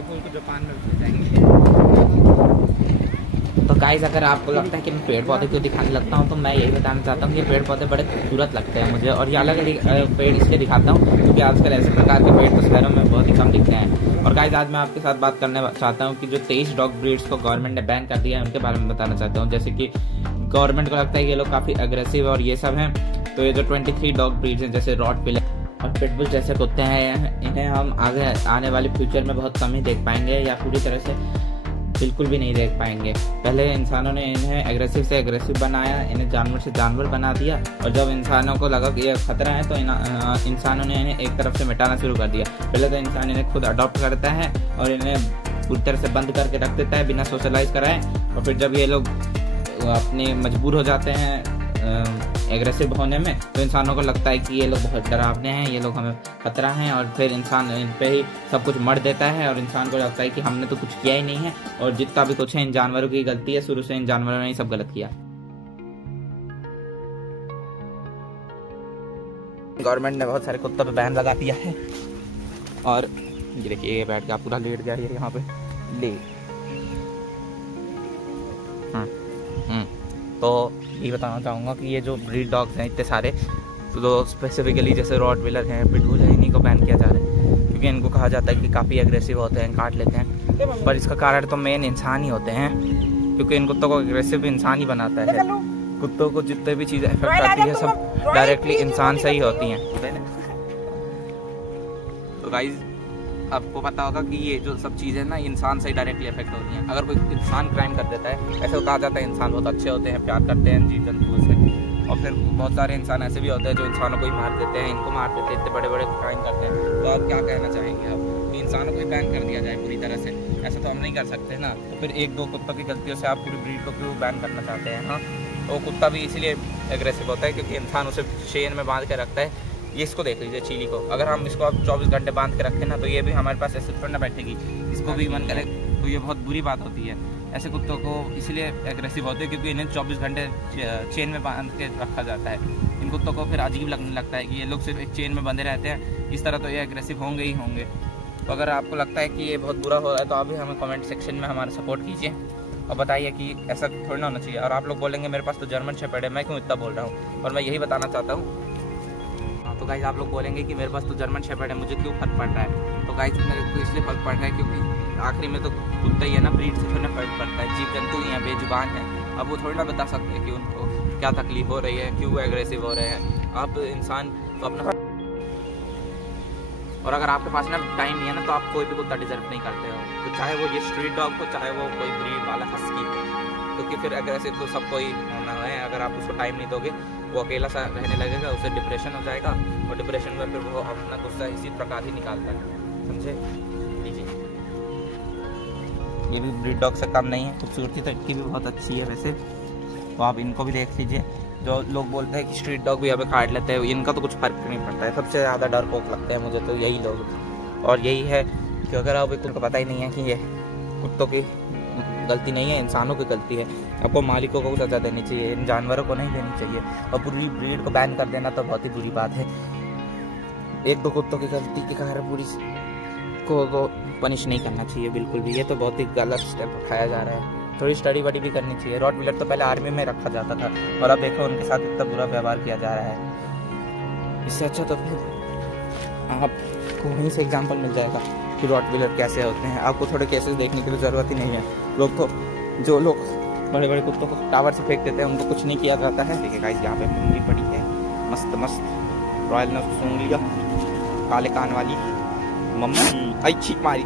ये फूल को जापान में भेज जाएंगे। तो गाइस अगर आपको लगता है कि मैं पेड़ पौधे क्यों दिखाने लगता हूँ तो मैं यही बताना चाहता हूँ कि पेड़ पौधे बड़े खूबसूरत लगते हैं मुझे, और ये अलग अलग पेड़ इसलिए दिखाता हूँ क्योंकि आजकल ऐसे प्रकार के पेड़ तो शहरों में बहुत ही कम दिखते हैं। और गाइस आज मैं आपके साथ बात करने चाहता हूँ कि जो 23 डॉग ब्रीड्स को गवर्नमेंट ने बैन कर दिया है उनके बारे में बताना चाहता हूँ। जैसे कि गवर्नमेंट को लगता है कि ये लोग काफ़ी अग्रेसिव और ये सब हैं, तो ये जो 23 डॉग ब्रीड्स हैं जैसे रॉटविलर और पिटबुल जैसे कुत्ते हैं, इन्हें हम आगे आने वाले फ्यूचर में बहुत कम ही देख पाएंगे या पूरी तरह से बिल्कुल भी नहीं देख पाएंगे। पहले इंसानों ने इन्हें एग्रेसिव से एग्रेसिव बनाया, इन्हें जानवर से जानवर बना दिया, और जब इंसानों को लगा कि ये खतरा है तो इंसानों ने इन्हें एक तरफ से मिटाना शुरू कर दिया। पहले तो इंसान इन्हें खुद अडॉप्ट करता है और इन्हें पूरी तरह से बंद करके रख देता है बिना सोशलाइज कराए, और फिर जब ये लोग अपने मजबूर हो जाते हैं एग्रेसिव होने में तो इंसानों को लगता है कि ये लोग बहुत डरावने हैं, ये लोग हमें खतरा हैं, और फिर इंसान इन पे ही सब कुछ मर देता है और इंसान को लगता है कि हमने तो कुछ किया ही नहीं है, और जितना भी कुछ है इन जानवरों की गलती है, शुरू से इन जानवरों ने ही सब गलत किया। गवर्नमेंट ने बहुत सारे कुत्तों पे बैन लगा दिया है, और ये देखिए ये बैठ के आप पूरा लेट गया है यहाँ पे ले। तो ये बताना चाहूँगा कि ये जो ब्रीड डॉग्स हैं इतने सारे, तो स्पेसिफिकली जैसे रॉटविलर हैं, पिटबुल है, इन्हीं को बैन किया जा रहा है क्योंकि इनको कहा जाता है कि काफ़ी एग्रेसिव होते हैं, काट लेते हैं। पर इसका कारण तो मेन इंसान ही होते हैं, क्योंकि इन कुत्तों को एग्रेसिव इंसान ही बनाता है। कुत्तों को जितने भी चीज़ें इफेक्ट आती है सब डायरेक्टली इंसान से ही होती हैं। तो गाइस आपको पता होगा कि ये जो सब चीज़ें ना इंसान से ही डायरेक्टली अफेक्ट होती हैं। अगर कोई इंसान क्राइम कर देता है, ऐसे तो कहा जाता है इंसान बहुत अच्छे होते हैं, प्यार करते हैं जीव जंतुओं से, और फिर बहुत सारे इंसान ऐसे भी होते हैं जो इंसानों को ही मार देते हैं, इनको मार देते हैं, इतने बड़े बड़े क्राइम करते हैं। तो आप क्या कहना चाहेंगे आप कि इंसानों को ही बैन कर दिया जाए पूरी तरह से? ऐसा तो हम नहीं कर सकते ना, तो फिर एक दो कुत्तों की गलतियों से आप पूरी ब्रीड को क्यों बैन करना चाहते हैं? हाँ, तो कुत्ता भी इसीलिए एग्रेसिव होता है क्योंकि इंसान उसे चेन में बांध के रखता है। ये इसको देख लीजिए चीली को, अगर हम इसको आप 24 घंटे बांध के रखें ना तो ये भी हमारे पास ऐसे थोड़ा ना बैठेगी, इसको भी मन करे तो ये बहुत बुरी बात होती है। ऐसे कुत्तों को इसलिए एग्रेसिव होते हैं क्योंकि इन्हें 24 घंटे चेन में बांध के रखा जाता है। इन कुत्तों को फिर अजीब लगने लगता है कि ये लोग सिर्फ एक चेन में बंधे रहते हैं, इस तरह तो ये एग्रेसिव होंगे ही होंगे। तो अगर आपको लगता है कि ये बहुत बुरा हो रहा है तो आप भी हमें कमेंट सेक्शन में हमारा सपोर्ट कीजिए और बताइए कि ऐसा थोड़ी ना होना चाहिए। और आप लोग बोलेंगे मेरे पास तो जर्मन शेपर्ड है, मैं क्यों इतना बोल रहा हूँ, और मैं यही बताना चाहता हूँ। तो गाइस आप लोग बोलेंगे कि मेरे पास तो जर्मन शेपर्ड है, मुझे क्यों फर्क पड़ रहा है? तो गाइस मेरे को इसलिए फर्क पड़ रहा है क्योंकि आखिरी में तो कुत्ता ही है ना, ब्रीड से थोड़ा फर्क पड़ता है। जीव जंतु ही हैं, बेजुबान है, अब वो थोड़ी ना बता सकते हैं कि उनको क्या तकलीफ हो रही है, क्यों एग्रेसिव हो रहे हैं। आप इंसान तो अपना, और अगर आपके पास ना टाइम नहीं है ना तो आप कोई भी कुत्ता डिजर्व नहीं करते हो, तो चाहे वो ये स्ट्रीट डॉग हो, चाहे वो कोई ब्रीड वाला हस्की हो, क्योंकि फिर एग्रेसिव तो सबको ही होना है। अगर आप उसको टाइम नहीं दोगे वो अकेला सा रहने लगेगा, उसे डिप्रेशन हो जाएगा, और डिप्रेशन में फिर वो अपना गुस्सा इसी प्रकार ही निकालता है, समझे? लीजिए, ये भी ब्रीड डॉग से कम नहीं है, खूबसूरती तो इनकी भी बहुत अच्छी है वैसे, तो आप इनको भी देख लीजिए। जो लोग बोलते हैं कि स्ट्रीट डॉग भी यहाँ पे काट लेते हैं, इनका तो कुछ फर्क नहीं पड़ता है। सबसे ज़्यादा डरपोक लगते हैं मुझे तो यही लोग, और यही है कि अगर आप उनको पता ही नहीं है कि ये कुत्तों की गलती नहीं है, इंसानों की गलती है, आपको मालिकों को सजा देनी चाहिए, इन जानवरों को नहीं देनी चाहिए। और पूरी ब्रीड को बैन कर देना तो बहुत ही बुरी बात है। एक दो कुत्तों की गलती के कारण पूरी को तो पनिश नहीं करना चाहिए बिल्कुल भी, ये तो बहुत ही गलत स्टेप उठाया जा रहा है। थोड़ी स्टडी वडी भी करनी चाहिए। रॉटविलर तो पहले आर्मी में रखा जाता था और अब देखो उनके साथ इतना बुरा व्यवहार किया जा रहा है। इससे अच्छा तो फिर आपको वहीं से एग्जाम्पल मिल जाएगा कि रॉटविलर कैसे होते हैं। आपको थोड़े केसेस देखने की तो ज़रूरत ही नहीं है। लोग तो जो लोग बड़े बड़े कुत्तों को टावर से फेंक देते हैं उनको कुछ नहीं किया जाता है। देखिए गाइस यहाँ पे मुंडी पड़ी है मस्त मस्त, रॉयल ने उसको सूंघ लिया, काले कान वाली मम्मी आई छींक मारी।